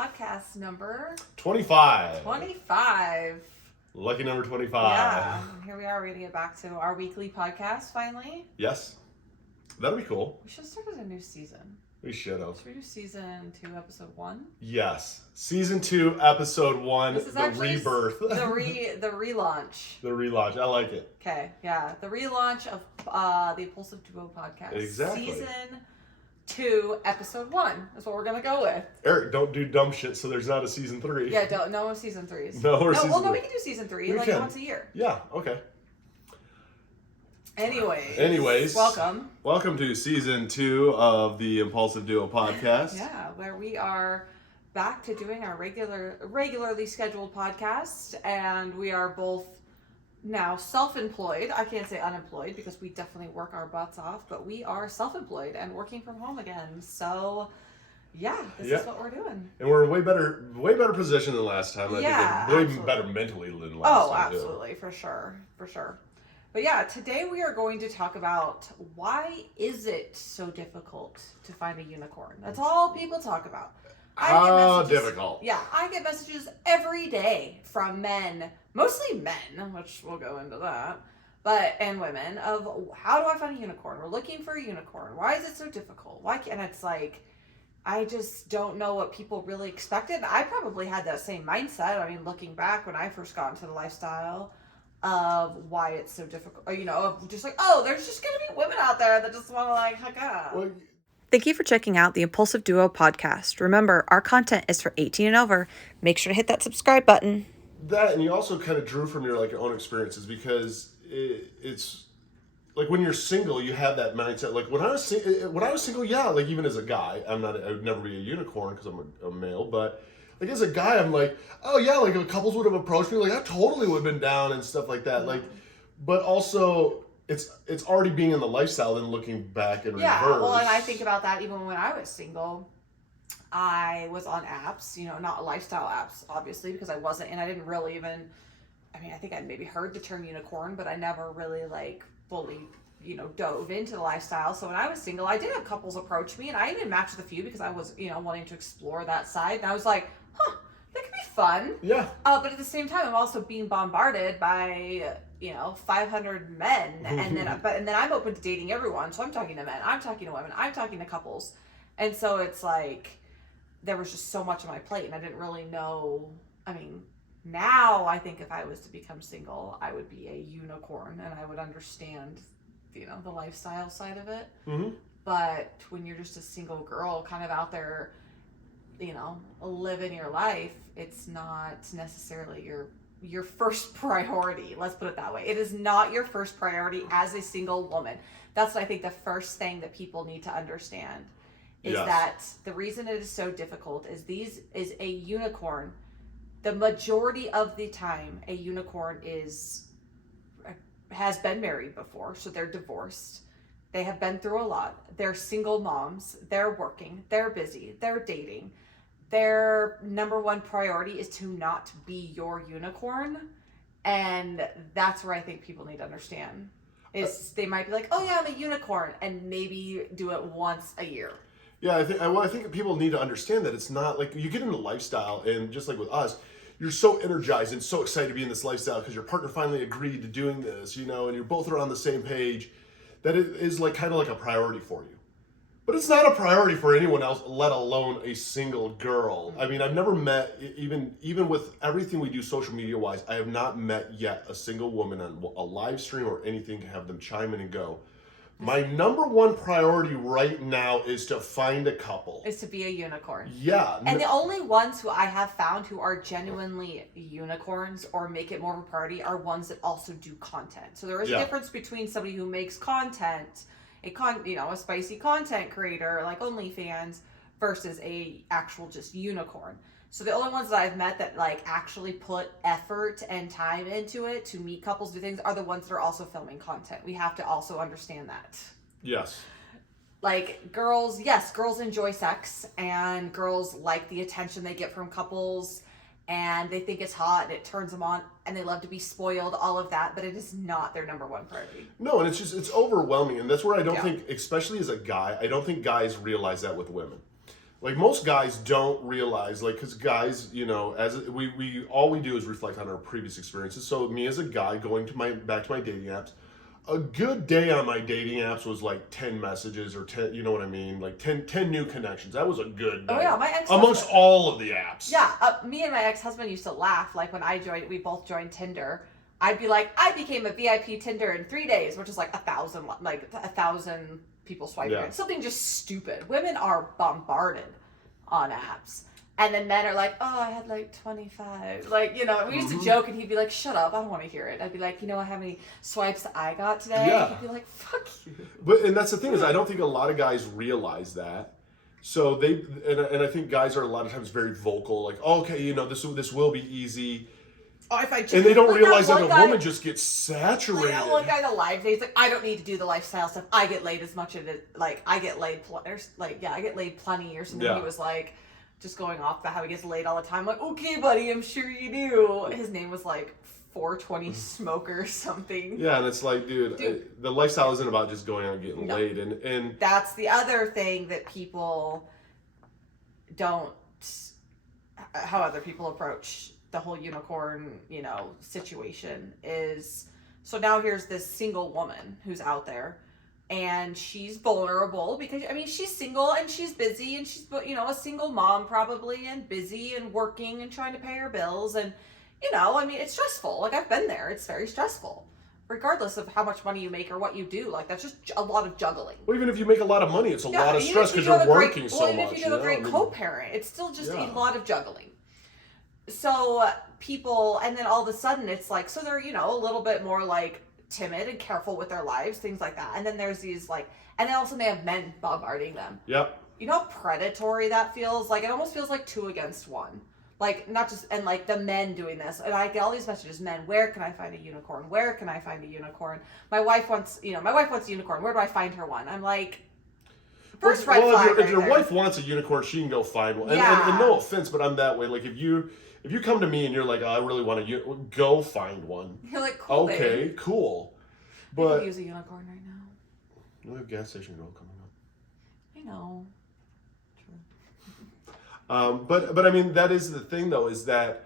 podcast number 25. 25. Lucky number 25. Yeah, and here we are reading it back to our weekly podcast finally. Yes. That'll be cool. We should have started a new season. We should have. Should we do season 2, episode 1? Yes. Season 2, episode 1, This is the rebirth. The relaunch. The relaunch. I like it. Okay, yeah. The relaunch of the Impulsive Duo podcast. Exactly. Season 2, episode 1 is what we're going to go with. Eric, don't do dumb shit so there's not a season 3. Yeah, no season 3s. No, we can do season 3 we can. once a year. Yeah, okay. Anyways, welcome to season 2 of the Impulsive Duo podcast. Yeah, where we are back to doing our regularly scheduled podcast, and we are both now self-employed. I can't say unemployed because we definitely work our butts off, but we are self-employed and working from home again. So yeah, this is what we're doing. And we're in way better position than last time. I think way better mentally than last time. Oh, absolutely, for sure. But yeah, today we are going to talk about why is it so difficult to find a unicorn? That's all people talk about. How difficult? Yeah, I get messages every day from men, mostly men, which we'll go into that, and women, of how do I find a unicorn? We're looking for a unicorn. Why is it so difficult? Why can't it's like, I just don't know what people really expected. I probably had that same mindset. I mean, looking back when I first got into the lifestyle, of why it's so difficult, of just like, there's just gonna be women out there that just want to hook up. Well, thank you for checking out the Impulsive Duo podcast. Remember, our content is for 18 and over. Make sure to hit that subscribe button. That, and you also kind of drew from your own experiences, because it's like when you're single, you have that mindset. Like when I was single, yeah, even as a guy, I would never be a unicorn because I'm a male, but as a guy, I'm like, oh yeah, if couples would have approached me, I totally would have been down and stuff like that. But also, it's already being in the lifestyle and looking back in reverse. Yeah, well, and I think about that even when I was single. I was on apps, not lifestyle apps, obviously, because I wasn't, and I didn't really even, I think I maybe heard the term unicorn, but I never really, fully, dove into the lifestyle. So when I was single, I did have couples approach me, and I even matched with a few because I was, wanting to explore that side, and I was like, that could be fun. Yeah. But at the same time, I'm also being bombarded by 500 men, and then I'm open to dating everyone. So I'm talking to men, I'm talking to women, I'm talking to couples, and so it's there was just so much on my plate, and I didn't really know. Now I think if I was to become single, I would be a unicorn, and I would understand, the lifestyle side of it. Mm-hmm. But when you're just a single girl, kind of out there, living your life, it's not necessarily your first priority. Let's put it that way. It is not your first priority as a single woman. That's what I think the first thing that people need to understand is that the reason it is so difficult is a unicorn. The majority of the time, a unicorn has been married before, so they're divorced. They have been through a lot. They're single moms. They're working. They're busy. They're dating. Their number one priority is to not be your unicorn. And that's where I think people need to understand. Is they might be like, oh yeah, I'm a unicorn, and maybe do it once a year. Yeah, I think people need to understand that it's not you get into lifestyle, and just like with us, you're so energized and so excited to be in this lifestyle because your partner finally agreed to doing this, and you're both on the same page, that it is kind of a priority for you. But it's not a priority for anyone else, let alone a single girl. I've never met, even with everything we do social media wise, I have not met yet a single woman on a live stream or anything to have them chime in and go, my number one priority right now is to find a couple. Is to be a unicorn. Yeah. And the only ones who I have found who are genuinely unicorns or make it more of a priority are ones that also do content. So there is a difference between somebody who makes content, a spicy content creator like OnlyFans, versus a actual just unicorn. So the only ones that I've met that actually put effort and time into it to meet couples, do things, are the ones that are also filming content. We have to also understand that. Yes. Girls enjoy sex, and girls like the attention they get from couples, and they think it's hot and it turns them on, and they love to be spoiled, all of that, but it is not their number one priority. No, and it's overwhelming, and that's where I don't think, especially as a guy, I don't think guys realize that with women. Like most guys don't realize, like, because guys, you know, as we all we do is reflect on our previous experiences. So me as a guy going to back to my dating apps, a good day on my dating apps was like 10 messages or 10, you know what I mean, like 10 new connections. That was a good day. Oh yeah, my ex amongst all of the apps. Yeah, me and my ex-husband used to laugh like when we both joined Tinder. I'd be like, I became a VIP Tinder in 3 days, which is like 1,000 people swiping. Yeah. It's something just stupid. Women are bombarded on apps. And then men are like, oh, I had like 25. Like, you know, we used to joke and he'd be like, shut up, I don't want to hear it. I'd be like, you know how many swipes I got today? Yeah. He'd be like, fuck you. And that's the thing is I don't think a lot of guys realize that. So and I think guys are a lot of times very vocal, like, oh, okay, you know, this will be easy. Oh, if I and they don't realize that a woman just gets saturated. Like, one guy, the live days, like, I don't need to do the lifestyle stuff. I get laid as much as it, like, I get laid plenty or something. Yeah. He was like, just going off about how he gets laid all the time. Like, okay, buddy, I'm sure you do. His name was like 420 Smoker or something. Yeah, and it's like, dude, the lifestyle isn't about just going out and getting laid. And that's the other thing that people don't, how other people approach the whole unicorn, you know, situation is, so now here's this single woman who's out there and she's vulnerable because, I mean, she's single and she's busy and she's, you know, a single mom probably and busy and working and trying to pay her bills. And, you know, I mean, it's stressful. Like, I've been there. It's very stressful. Regardless of how much money you make or what you do, like, that's just a lot of juggling. Well, even if you make a lot of money, it's a lot of stress because you're working so much. Even if you have a great co-parent, it's still just a lot of juggling. So people, and then all of a sudden it's like, so they're, you know, a little bit more like timid and careful with their lives, things like that. And then there's these like, and then also they have men bombarding them. Yep. You know how predatory that feels? Like, it almost feels like 2 against 1. Like, not just, and like the men doing this. And I get all these messages, men, where can I find a unicorn? Where can I find a unicorn? My wife wants a unicorn. Where do I find her one? I'm like, first red flag. If your wife wants a unicorn, she can go find one. And no offense, but I'm that way. Like, if you come to me and you're like, oh, I really want a unicorn, go find one. You're like, cool. Okay, babe. Cool. But I But could use a unicorn right now. we have gas station girl coming up. I know. But I mean, that is the thing though, is that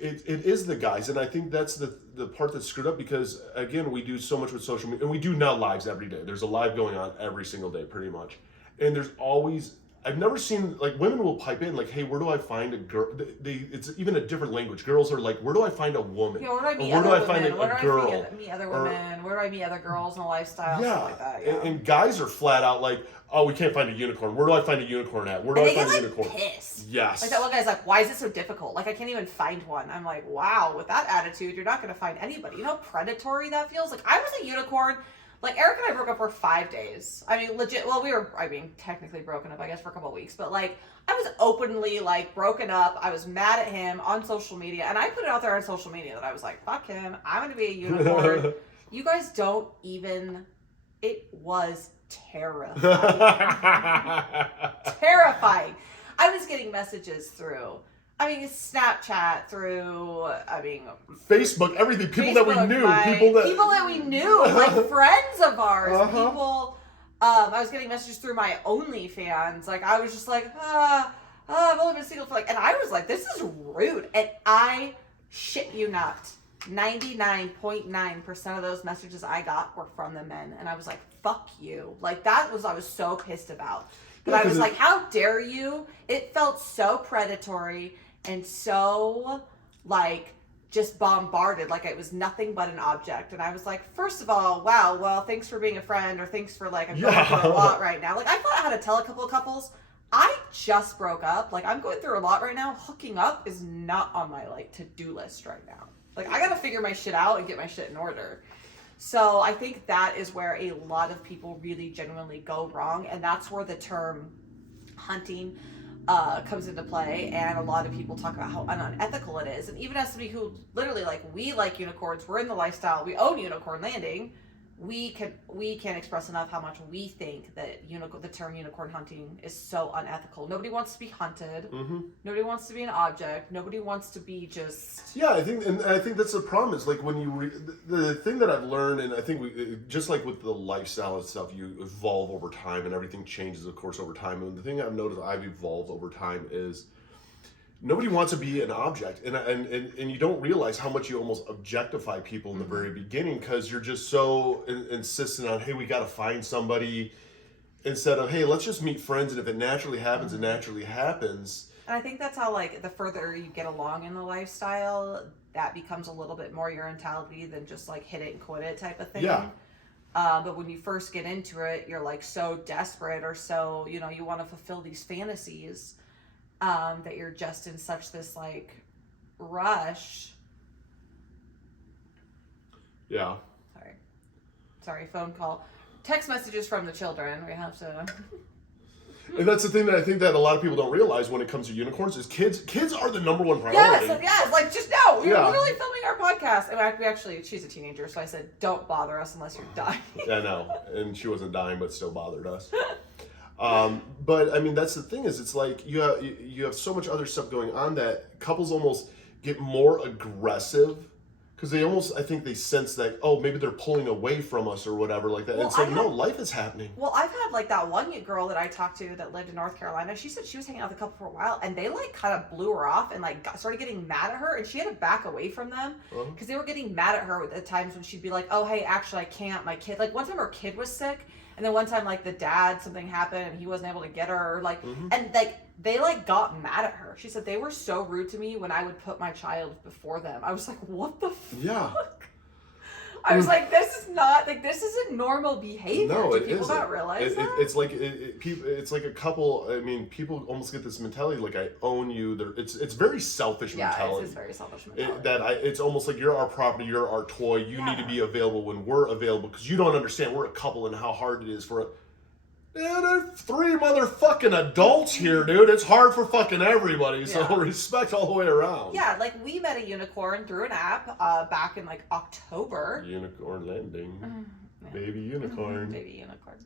it is the guys, and I think that's the part that's screwed up because again, we do so much with social media, and we do now lives every day. There's a live going on every single day, pretty much, and there's always. I've never seen, like, women will pipe in, like, hey, where do I find a girl? It's even a different language. Girls are like, where do I find a woman? Yeah, where do I meet other women? Where do I meet other women? Where do I meet other girls in a lifestyle? Yeah. Stuff like that. Yeah. And guys are flat out like, oh, we can't find a unicorn. Where do I find a unicorn at? Where do I find a unicorn? Pissed. Yes. Like, that one guy's like, why is it so difficult? Like, I can't even find one. I'm like, wow, with that attitude, you're not going to find anybody. You know how predatory that feels? Like, I was a unicorn. Like, Eric and I broke up for 5 days. I mean, legit. Well, technically broken up, I guess, for a couple of weeks. But, like, I was openly, like, broken up. I was mad at him on social media. And I put it out there on social media that I was like, fuck him. I'm going to be a unicorn. You guys don't even... It was terrifying. Terrifying. I was getting messages through... Snapchat, through, Facebook, everything. People that we knew. People that we knew, like friends of ours. People, I was getting messages through my OnlyFans. Like, I was just like, I've only been single for and I was like, this is rude. And I shit you not, 99.9% of those messages I got were from the men. And I was like, fuck you. Like, I was so pissed about. But I was like, how dare you? It felt so predatory and so, like, just bombarded. Like, it was nothing but an object. And I was like, first of all, wow, well, thanks for being a friend, or thanks for, like, I'm going through a lot right now. Like, I thought I had to tell a couple of couples, I just broke up. Like, I'm going through a lot right now. Hooking up is not on my, like, to-do list right now. Like, I gotta figure my shit out and get my shit in order. So I think that is where a lot of people really genuinely go wrong, and that's where the term hunting comes into play, and a lot of people talk about how unethical it is. And even as somebody who literally, like, we like unicorns, we're in the lifestyle, we own Unicorn Landing, we can't express enough how much we think that the term unicorn hunting is so unethical. Nobody wants to be hunted. Mm-hmm. Nobody wants to be an object. Nobody wants to be just. Yeah, I think that's the problem. Is like when you the thing that I've learned, and I think just like with the lifestyle and stuff, you evolve over time, and everything changes, of course, over time. And the thing I've noticed I've evolved over time is nobody wants to be an object, and you don't realize how much you almost objectify people in the very beginning because you're just so insistent on, hey, we got to find somebody, instead of, hey, let's just meet friends, and if it naturally happens, it naturally happens. And I think that's how, like, the further you get along in the lifestyle, that becomes a little bit more your mentality than just like hit it and quit it type of thing. Yeah. But when you first get into it, you're like so desperate, or so, you want to fulfill these fantasies. That you're just in such this like rush. Yeah. Sorry, phone call. Text messages from the children. We have to. And that's the thing that I think that a lot of people don't realize when it comes to unicorns is kids are the number one priority. Yes, like just no. We're literally filming our podcast. And we actually, she's a teenager, so I said, don't bother us unless you're dying. I know. And she wasn't dying, but still bothered us. But I mean, that's the thing is, it's like you have so much other stuff going on that couples almost get more aggressive because they almost, I think they sense that, oh, maybe they're pulling away from us or whatever like that. Well, and it's like, no, life is happening. Well, I've had like that one girl that I talked to that lived in North Carolina. She said she was hanging out with a couple for a while, and they like kind of blew her off and like started getting mad at her, and she had to back away from them because they were getting mad at her at times when she'd be like, oh, hey, actually, I can't. My kid, like one time her kid was sick. And then one time, like, the dad, something happened and he wasn't able to get her, like, and, like, they, like, got mad at her. She said they were so rude to me when I would put my child before them. I was like, what the fuck? Yeah. I was like, this isn't normal behavior. No, Do it people isn't. not realize that? It's like, it's like a couple, I mean, people almost get this mentality, like, I own you. It's very selfish mentality. Yeah, it's very selfish mentality. It's almost like you're our property, you're our toy, you need to be available when we're available, because you don't understand we're a couple and how hard it is for there's 3 motherfucking adults here, dude. It's hard for fucking everybody, so respect all the way around. Yeah, like, we met a unicorn through an app back in, like, October. Unicorn landing. Baby unicorn. Baby unicorn.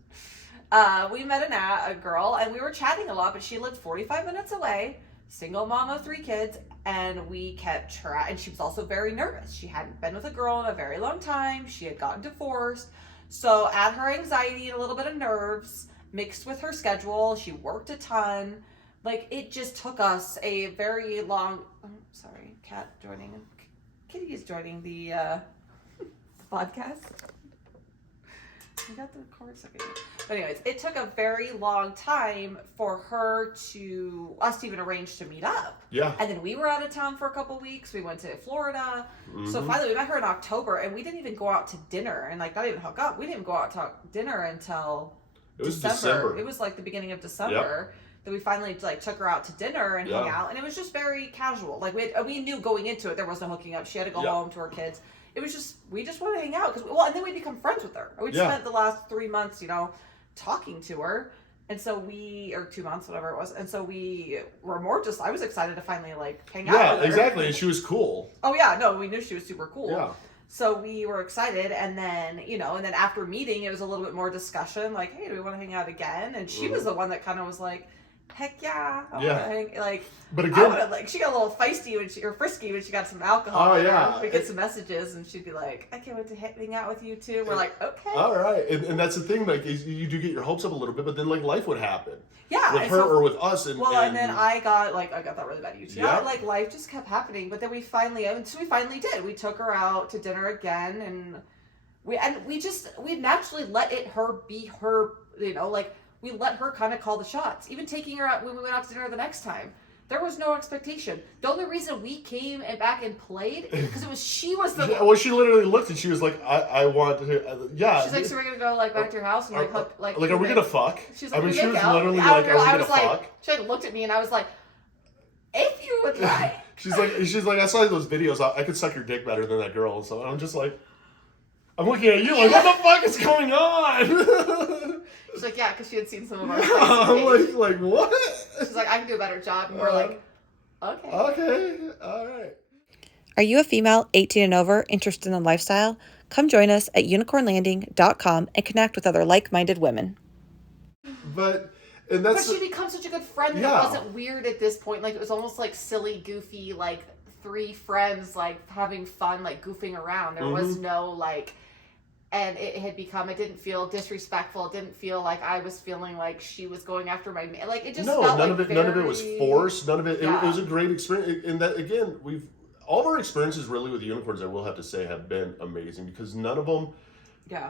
We met a girl, and we were chatting a lot, but she lived 45 minutes away, single mom of 3 kids, and we kept and she was also very nervous. She hadn't been with a girl in a very long time. She had gotten divorced. So add her anxiety and a little bit of nerves, mixed with her schedule. She worked a ton. Like, it just took us a very long... Oh, sorry, cat joining. Kitty is joining the podcast. You got the chorus? Okay. But anyways, it took a very long time for us to even arrange to meet up. Yeah. And then we were out of town for a couple weeks. We went to Florida. So finally we met her in October, and we didn't even go out to dinner and like not even hook up. We didn't go out to dinner until December. It was like the beginning of December that we finally like took her out to dinner and hung out, and it was just very casual. Like we knew going into it there was no hooking up. She had to go home to her kids. It was just, we just wanted to hang out and then we become friends with her. We spent the last 3 months, talking to her. And so or 2 months, whatever it was. And so we were more just, I was excited to finally like hang out with her. Yeah, exactly. And she was cool. Oh yeah, no, we knew she was super cool. Yeah. So we were excited, and then, after meeting, it was a little bit more discussion, like, hey, do we want to hang out again? And she was the one that kind of was like, heck yeah, I want to hang, like, but again, she got a little feisty or frisky when she got some alcohol. Oh yeah. We get some messages, and she'd be like, I can't wait to hang out with you too. We're like, okay. All right, and that's the thing, like, is you do get your hopes up a little bit, but then like life would happen. Yeah. With her or with us. And then I got that really bad UTI. Yeah. Like, life just kept happening. But then we finally did. We took her out to dinner again, and we naturally let her be her, we let her kind of call the shots. Even taking her out when we went out to dinner the next time. There was no expectation. The only reason we came back and played because she was the... Well, she literally looked and she was like, I want to... yeah. She's like, so we're going to go back to your house and are we going to fuck? She's like, she was literally like, are we going to fuck? She looked at me and I was like, if you would like. She's like, I saw those videos. I could suck your dick better than that girl. So I'm just like... I'm looking at you like, what the fuck is going on? She's like, yeah, because she had seen some of our I'm like, what? She's like, I can do a better job. And we're like, okay. Okay, all right. Are you a female 18 and over interested in the lifestyle? Come join us at unicornlanding.com and connect with other like-minded women. But she becomes such a good friend that it wasn't weird at this point. Like, it was almost like silly, goofy, like three friends like having fun, like goofing around. There was no like, and it didn't feel disrespectful. It didn't feel like I was feeling like she was going after my man. Like, it just felt none like of it was forced. None of it. It was a great experience. And that, again, all of our experiences really with unicorns, I will have to say, have been amazing because none of them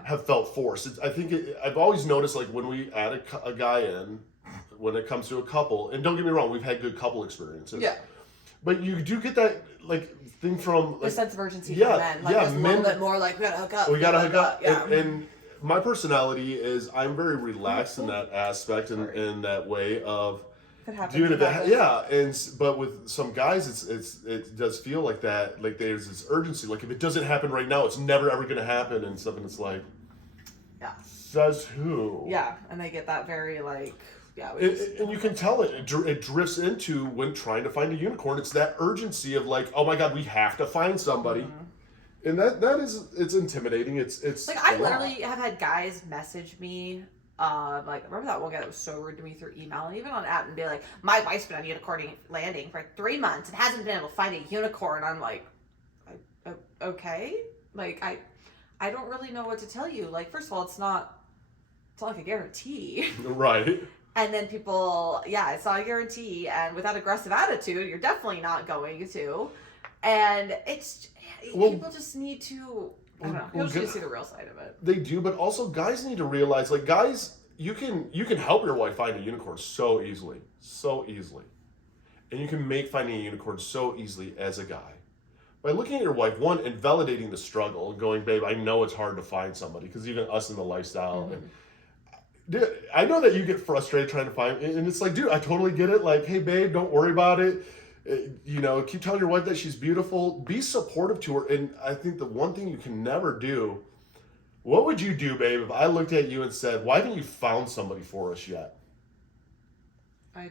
have felt forced. I've always noticed, like, when we add a guy in, when it comes to a couple, and don't get me wrong, we've had good couple experiences. Yeah. But you do get that, like, thing from, like, the sense of urgency from men. Like, there's a little bit more like, we gotta hook up. We gotta hook up. Yeah. And my personality is, I'm very relaxed in that aspect and in that way of doing it. But with some guys, it does feel like that. Like, there's this urgency. Like, if it doesn't happen right now, it's never ever gonna happen. And something that's like, says who? Yeah, and they get that very like. Yeah, and you can tell it drifts into when trying to find a unicorn. It's that urgency of like, oh my god, we have to find somebody, and it's intimidating. It's like, I literally have had guys message me, like, remember that one guy that was so rude to me through email and even on app, and be like, my wife's been on unicorn landing for 3 months and hasn't been able to find a unicorn. I'm like, okay, like I don't really know what to tell you. Like, first of all, it's not like a guarantee, right? And then people, it's not a guarantee. And with that aggressive attitude, you're definitely not going to. And people just need to, I don't know, people just need to see the real side of it. They do, but also guys need to realize, like, guys, you can help your wife find a unicorn so easily. And you can make finding a unicorn so easily as a guy. By looking at your wife, one, and validating the struggle, and going, babe, I know it's hard to find somebody, because even us in the lifestyle, and dude, I know that you get frustrated trying to find, and it's like, dude, I totally get it. Like, hey, babe, don't worry about it. Keep telling your wife that she's beautiful. Be supportive to her. And I think the one thing you can never do, what would you do, babe, if I looked at you and said, why haven't you found somebody for us yet? I'd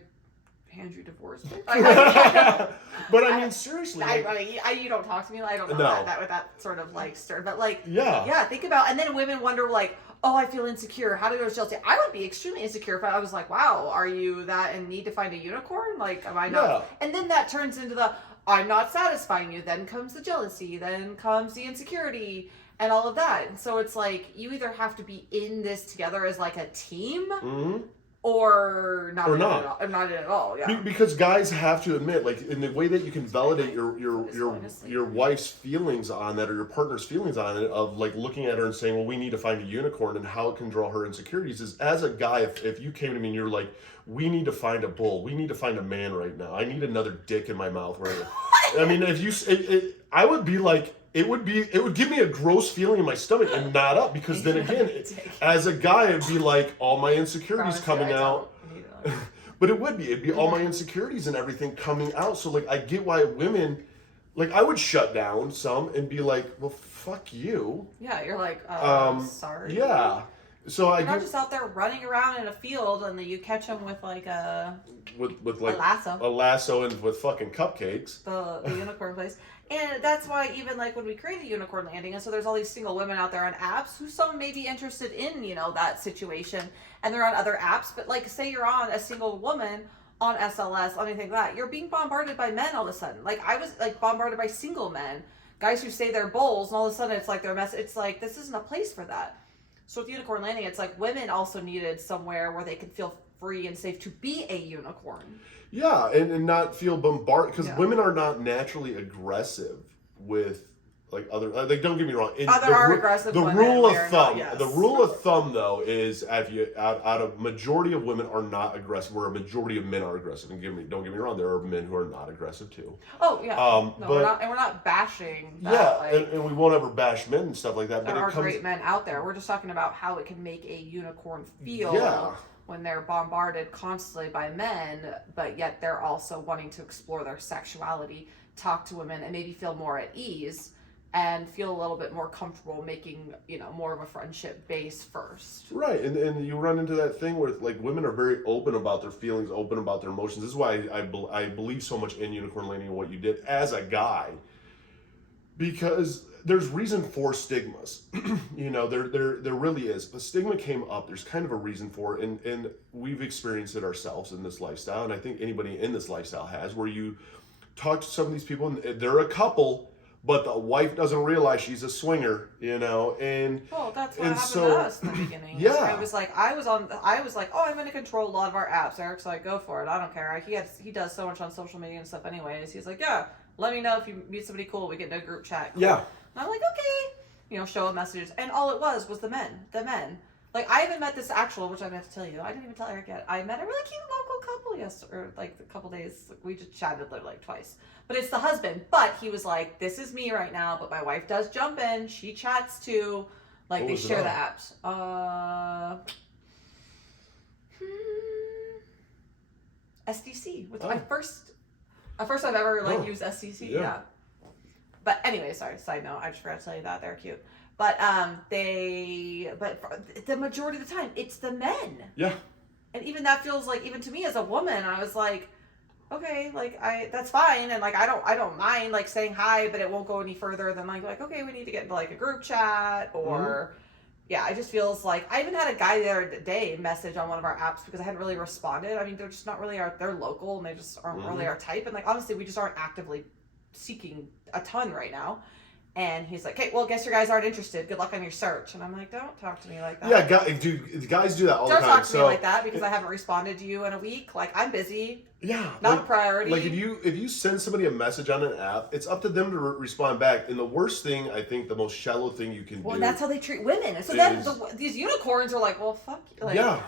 hand you divorce. But I mean, seriously. You don't talk to me. I don't know that with that sort of like stern. But like, think about, and then women wonder like, oh, I feel insecure. How do I go to jealousy? I would be extremely insecure if I was like, wow, are you that in need to find a unicorn? Like, am I not? Yeah. And then that turns into the, I'm not satisfying you. Then comes the jealousy. Then comes the insecurity and all of that. And so it's like, you either have to be in this together as like a team, or not in it at all. Yeah. Because guys have to admit, like, in the way that you can validate your wife's feelings on that, or your partner's feelings on it, of like looking at her and saying, well, we need to find a unicorn, and how it can draw her insecurities, is as a guy, if you came to me and you're like, we need to find a bull, we need to find a man right now, I need another dick in my mouth right now. I mean, if you, I would be like, it would give me a gross feeling in my stomach and knot up, because then again, as a guy, it'd be like all my insecurities coming out. But it'd be all my insecurities and everything coming out. So like, I get why women, like, I would shut down some and be like, well, fuck you. Yeah, you're like, sorry. Yeah. So you're not just out there running around in a field and then you catch them with like with like a lasso and with fucking cupcakes. The unicorn place. And that's why even like when we created Unicorn Landing, and so there's all these single women out there on apps who some may be interested in, that situation, and they're on other apps, but like say you're on a single woman on SLS, anything like that, you're being bombarded by men all of a sudden. Like I was like bombarded by single men, guys who say they're bulls, and all of a sudden it's like it's like, this isn't a place for that. So with Unicorn Landing, it's like women also needed somewhere where they could feel free and safe to be a unicorn. Yeah, and not feel bombarded, because women are not naturally aggressive with like other. Like, don't get me wrong. Aggressive. The rule of thumb. The rule of thumb, though, is out of majority of women are not aggressive, where a majority of men are aggressive. And don't get me wrong, there are men who are not aggressive too. Oh yeah. We're not bashing. That, yeah, and we won't ever bash men and stuff like that. There are great men out there. We're just talking about how it can make a unicorn feel. Yeah. When they're bombarded constantly by men, but yet they're also wanting to explore their sexuality, talk to women, and maybe feel more at ease and feel a little bit more comfortable making, more of a friendship base first. Right, and you run into that thing where like women are very open about their feelings, open about their emotions. This is why I believe so much in Unicorn Landing and what you did as a guy. Because there's reason for stigmas. You know, there really is. The stigma came up. There's kind of a reason for it, and we've experienced it ourselves in this lifestyle, and I think anybody in this lifestyle has, where you talk to some of these people, and they're a couple, but the wife doesn't realize she's a swinger, you know, and well, that's what happened so, to us in the beginning. yeah. It was like I was like, oh, I'm going to control a lot of our apps. Eric's like, go for it. I don't care. He does so much on social media and stuff, anyways. He's like, yeah, let me know if you meet somebody cool. We get in a group chat. Cool. Yeah. And I'm like, okay, you know, show him messages, and all it was the men. Like, I even met this actual, which I meant to tell you. I didn't even tell Eric yet. I met a really cute local couple or like a couple days. We just chatted like twice. But it's the husband. But he was like, this is me right now, but my wife does jump in. She chats too. Like, they share the apps. SDC. Which my first I've ever used SDC. Yeah. But anyway, sorry, side note. I just forgot to tell you that. They're cute. But the majority of the time, it's the men. Yeah. And even that feels like, even to me as a woman, I was like, okay, like that's fine, and like I don't mind like saying hi, but it won't go any further than like okay, we need to get into like a group chat or yeah, it just feels like I even had a guy the other day message on one of our apps because I hadn't really responded. I mean, they're just not really they're local and they just aren't really our type, and like honestly, we just aren't actively seeking a ton right now. And he's like, "Hey, well, guess your guys aren't interested. Good luck on your search." And I'm like, "Don't talk to me like that." Yeah, dude, guys do that all the time. Don't talk to me like that because I haven't responded to you in a week. Like, I'm busy. Yeah, not a priority. Like if you send somebody a message on an app, it's up to them to respond back. And the worst thing, I think, the most shallow thing you can do. And that's how they treat women. And so then these unicorns are like, "Well, fuck you." Like, yeah.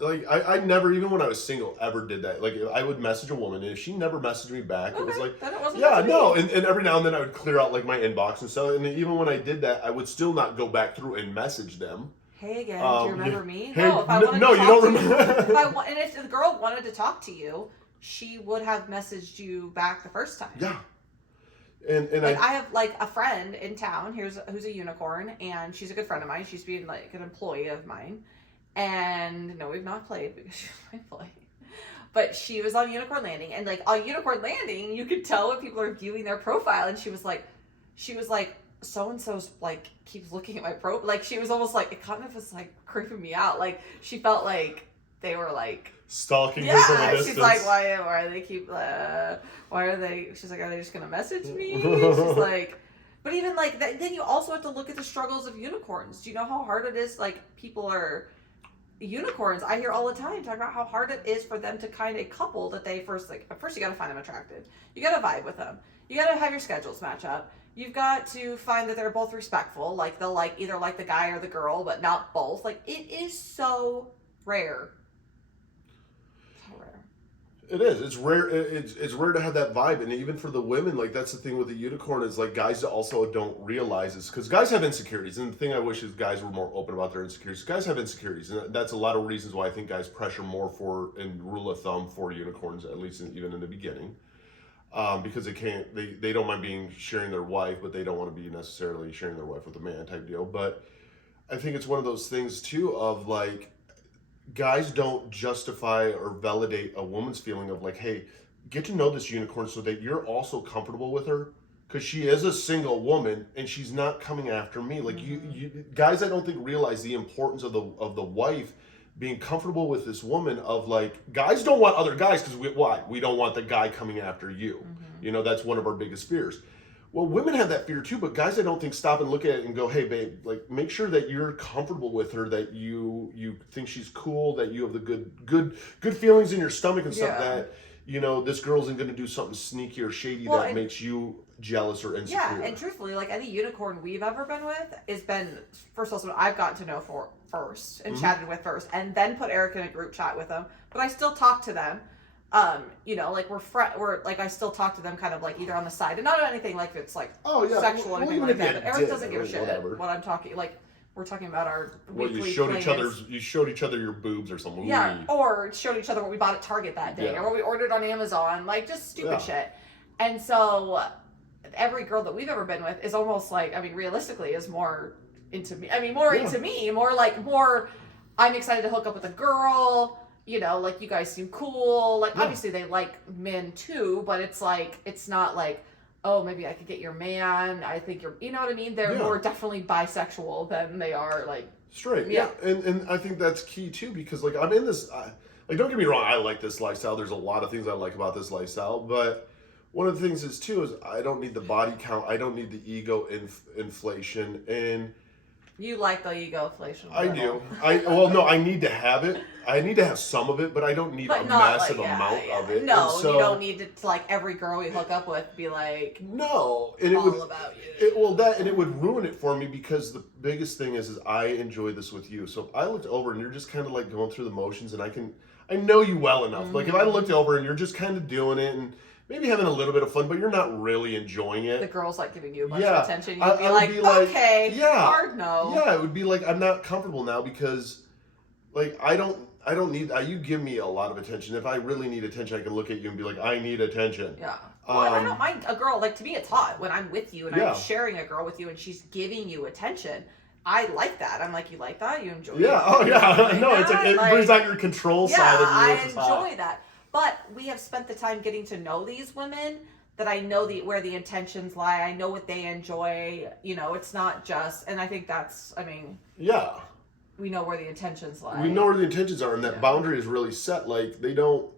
Like, I never, even when I was single, ever did that. Like, I would message a woman, and if she never messaged me back, it was like, then it wasn't no. And every now and then I would clear out, like, my inbox and stuff. And even when I did that, I would still not go back through and message them. Hey, again, do you remember me? Hey, no, if I wanted no, to you talk don't to remember. And if the girl wanted to talk to you, she would have messaged you back the first time. Yeah. And like I have like a friend in town who's a unicorn, and she's a good friend of mine. She's been like an employee of mine. And no, we've not played because she's my employee. But she was on Unicorn Landing, and like on Unicorn Landing, you could tell when people are viewing their profile, and she was like, so and so's like keeps looking at my profile. Like she was almost like, it kind of was like creeping me out. Like she felt like they were like stalking her from a distance. She's like, why are they she's like, are they just gonna message me? She's like, but even like that, then you also have to look at the struggles of unicorns. Do you know how hard it is? Like people are unicorns. I hear all the time talk about how hard it is for them to kind of couple that they first you got to find them attractive. You got to vibe with them. You got to have your schedules match up. You've got to find that they're both respectful. Like they'll like either like the guy or the girl, but not both. Like it is so rare. It is. It's rare. It's rare to have that vibe, and even for the women, like that's the thing with the unicorn is like guys also don't realize is because guys have insecurities, and the thing I wish is guys were more open about their insecurities. Guys have insecurities, and that's a lot of reasons why I think guys pressure more for and rule of thumb for unicorns, at least even in the beginning, because they don't mind sharing their wife, but they don't want to be necessarily sharing their wife with a man type deal. But I think it's one of those things too of like. Guys don't justify or validate a woman's feeling of like, hey, get to know this unicorn so that you're also comfortable with her because she is a single woman and she's not coming after me. Like you guys, I don't think realize the importance of the wife being comfortable with this woman. Of like, guys don't want other guys because we don't want the guy coming after you. Mm-hmm. You know, that's one of our biggest fears. Well, women have that fear too, but guys, I don't think stop and look at it and go, "Hey, babe, like make sure that you're comfortable with her, that you think she's cool, that you have the good feelings in your stomach and stuff. That you know this girl isn't going to do something sneaky or shady that makes you jealous or insecure." Yeah, and truthfully, like any unicorn we've ever been with has been first of all someone I've gotten to know first and chatted with first, and then put Eric in a group chat with them. But I still talk to them. You know, like we're like I still talk to them kind of like either on the side and not anything like it's like sexual or anything like that. But Eric doesn't give a shit what I'm talking like we're talking about our weekly you showed each other your boobs or something. Yeah, or showed each other what we bought at Target that day or what we ordered on Amazon, like just stupid shit. And so every girl that we've ever been with is almost like, I mean, realistically is more into me. I mean, into me, more I'm excited to hook up with a girl. You know, like you guys seem cool. Like obviously they like men too, but it's like it's not like oh, maybe I could get your man. I think you're, you know what I mean? They're more definitely bisexual than they are like straight. Yeah. And I think that's key too, because like I'm in this, like, don't get me wrong, I like this lifestyle. There's a lot of things I like about this lifestyle, but one of the things is too, is I don't need the body count. I don't need the ego inflation. And you like the ego inflation. I do. Well, no, I need to have it. I need to have some of it, but I don't need a massive amount of it. No, so, you don't need to like every girl you hook up with be like, no, and all about you. It would ruin it for me, because the biggest thing is I enjoy this with you. So if I looked over and you're just kind of like going through the motions, and I know you well enough. Mm-hmm. Like if I looked over and you're just kind of doing it and maybe having a little bit of fun, but you're not really enjoying it. The girl's like giving you a bunch of attention. You'd be like, okay, hard no. Yeah, it would be like, I'm not comfortable now, because like I don't need, you give me a lot of attention. If I really need attention, I can look at you and be like, I need attention. Yeah. Well, I don't mind a girl, like to me it's hot when I'm with you and I'm sharing a girl with you and she's giving you attention. I like that. I'm like, you like that? You enjoy it? Yeah, oh yeah. No, it's like, it brings out your control side of you. I enjoy that. But we have spent the time getting to know these women that I know where the intentions lie. I know what they enjoy. You know, it's not just, and I think that's, I mean. Yeah. We know where the intentions lie. We know where the intentions are, and that boundary is really set. Like, they don't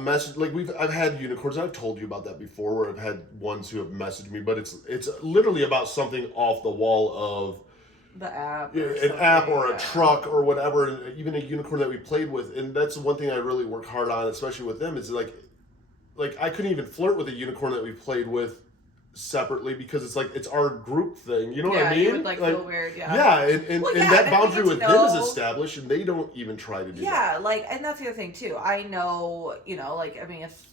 message, like I've had unicorns, and I've told you about that before, where I've had ones who have messaged me, but it's literally about something off the wall of the app, an app or a truck or whatever, and even a unicorn that we played with. And that's one thing I really work hard on, especially with them, is like I couldn't even flirt with a unicorn that we played with separately, because it's like, it's our group thing, you know what I mean? You would like feel weird. And that boundary with them is established, and they don't even try to do that. Like, and that's the other thing too. I know, you know, like, I mean, if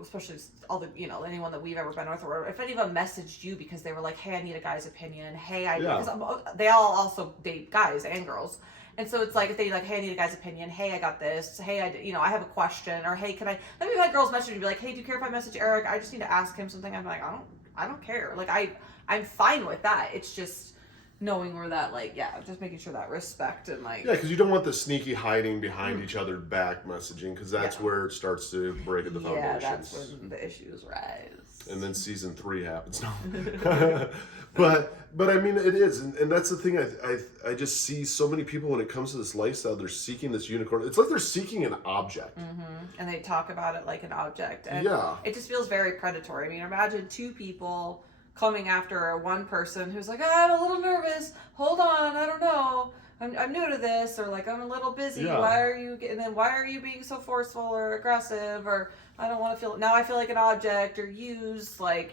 especially all the, you know, anyone that we've ever been with, or if any of them messaged you because they were like, hey, I need a guy's opinion, because they all also date guys and girls, and so it's like, if they like, hey, I need a guy's opinion, hey, I got this, hey, I have a question, or hey, can I, then we've had girls message me and be like, hey, do you care if I message Eric? I just need to ask him something. I'm like, I don't care. Like, I'm fine with that. It's just knowing where that, like, just making sure that respect and like. Yeah, because you don't want the sneaky hiding behind each other back messaging, because that's where it starts to break at the foundations. Yeah, that's when the issues rise. And then season 3 happens. No. but I mean, it is, and that's the thing. I just see so many people when it comes to this lifestyle, they're seeking this unicorn. It's like they're seeking an object. Mm-hmm. And they talk about it like an object. And it just feels very predatory. I mean, imagine two people coming after one person who's like, I'm a little nervous. Hold on, I don't know. I'm new to this, or like, I'm a little busy. Yeah. Why are you being so forceful or aggressive, or I don't want to feel, now I feel like an object or used. Like,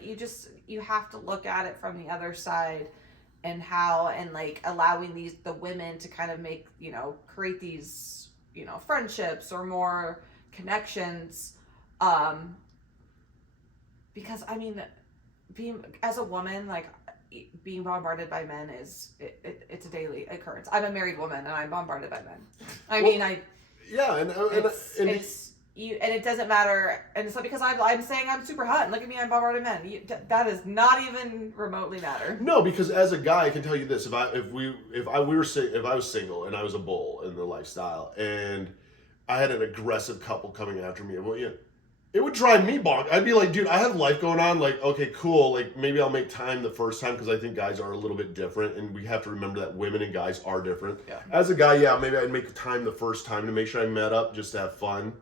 you have to look at it from the other side, and like allowing the women to kind of make, you know, create these, you know, friendships or more connections. Because I mean, as a woman, like, being bombarded by men it's a daily occurrence. I'm a married woman and I'm bombarded by men. And it doesn't matter, and it's not because I'm saying I'm super hot and look at me, I'm bombarded by men. That does not even remotely matter. No, because as a guy, I can tell you this: if I was single and I was a bull in the lifestyle, and I had an aggressive couple coming after me, well, it would drive me bonk. I'd be like, dude, I have life going on. Like, okay, cool. Like, maybe I'll make time the first time, because I think guys are a little bit different, and we have to remember that women and guys are different. Yeah. As a guy, maybe I'd make time the first time to make sure I met up just to have fun.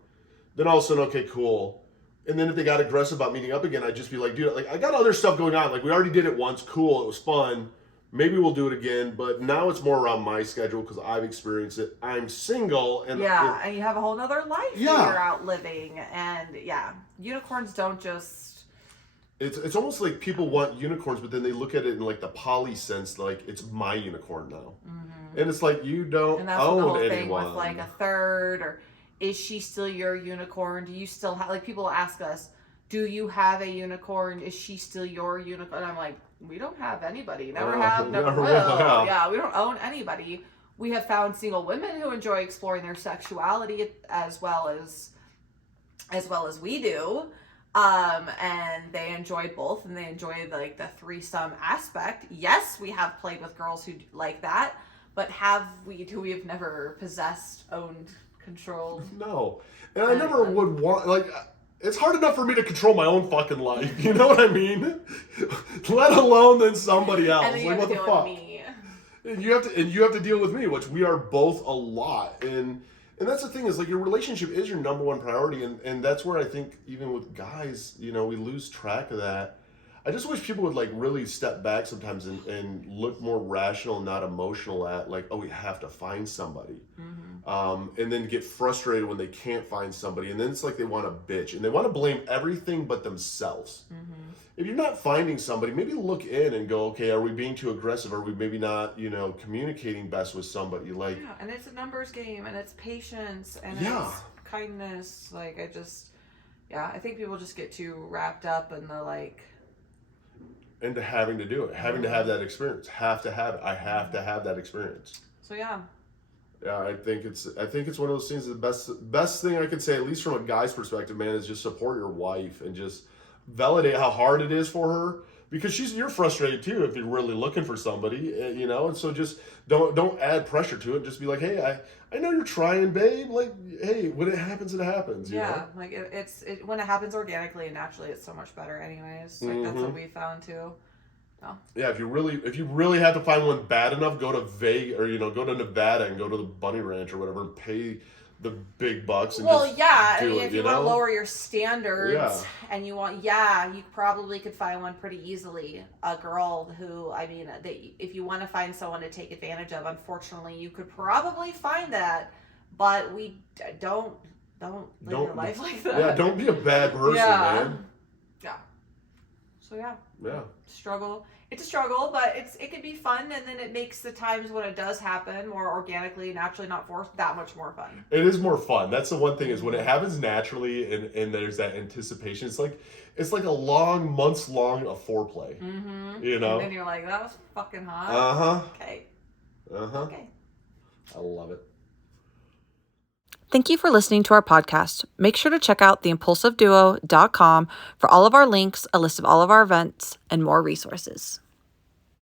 Then all of a sudden, okay, cool. And then if they got aggressive about meeting up again, I'd just be like, dude, like, I got other stuff going on. Like, we already did it once. Cool. It was fun. Maybe we'll do it again, but now it's more around my schedule, because I've experienced it. I'm single, and and you have a whole nother life that you're out living, and unicorns don't just. It's almost like people want unicorns, but then they look at it in like the poly sense, like it's my unicorn now, and it's like, you don't and that's own the whole anyone. Thing with like a third, or is she still your unicorn? Do you still have, like, people ask us, do you have a unicorn? Is she still your unicorn? And I'm like, we don't have anybody. Never have, never will. Yeah, we don't own anybody. We have found single women who enjoy exploring their sexuality as well as we do. And they enjoy both, and they enjoy like the threesome aspect. Yes, we have played with girls who like that, but we have never possessed, owned, controlled. No. And I never would want, like, it's hard enough for me to control my own fucking life. You know what I mean? Let alone then somebody else. And then you like, have what to the deal fuck? with me. And you have to deal with me, which we are both a lot. And that's the thing is like your relationship is your number one priority, and that's where I think even with guys, you know, we lose track of that. I just wish people would like really step back sometimes and look more rational, not emotional at like, oh, we have to find somebody. And then get frustrated when they can't find somebody. And then it's like they want to bitch and they want to blame everything but themselves. If you're not finding somebody, maybe look in and go, okay, are we being too aggressive? Are we maybe not, you know, communicating best with somebody? Like, yeah, and it's a numbers game, and it's patience, and Yeah. it's kindness. Like, I think people just get too wrapped up in the like. into having to do it, having to have that experience, have to have it. I have to have that experience. So yeah. Yeah, I think it's one of those things. The best thing I can say, at least from a guy's perspective, man, is just support your wife and just validate how hard it is for her, because you're frustrated too if you're really looking for somebody, you know. And so just don't add pressure to it. Just be like, hey, I know you're trying, babe. Like, hey, when it happens, it happens. You know? Like it's when it happens organically and naturally, it's so much better. Anyways, like that's what we found too. No. Yeah, if you really have to find one bad enough, go to Vegas or go to Nevada and go to the Bunny Ranch or whatever and pay the big bucks. And if you want to lower your standards and you probably could find one pretty easily. A girl who, if you want to find someone to take advantage of, unfortunately, you could probably find that, but we don't live your life like that. Yeah, don't be a bad person, man. Yeah. So yeah. Struggle. It's a struggle, but it could be fun, and then it makes the times when it does happen more organically, naturally, not forced, that much more fun. It is more fun. That's the one thing is when it happens naturally and there's that anticipation. It's like a months long of foreplay. You know. And then you're like, that was fucking hot. Okay. Okay. I love it. Thank you for listening to our podcast. Make sure to check out theimpulsiveduo.com for all of our links, a list of all of our events, and more resources.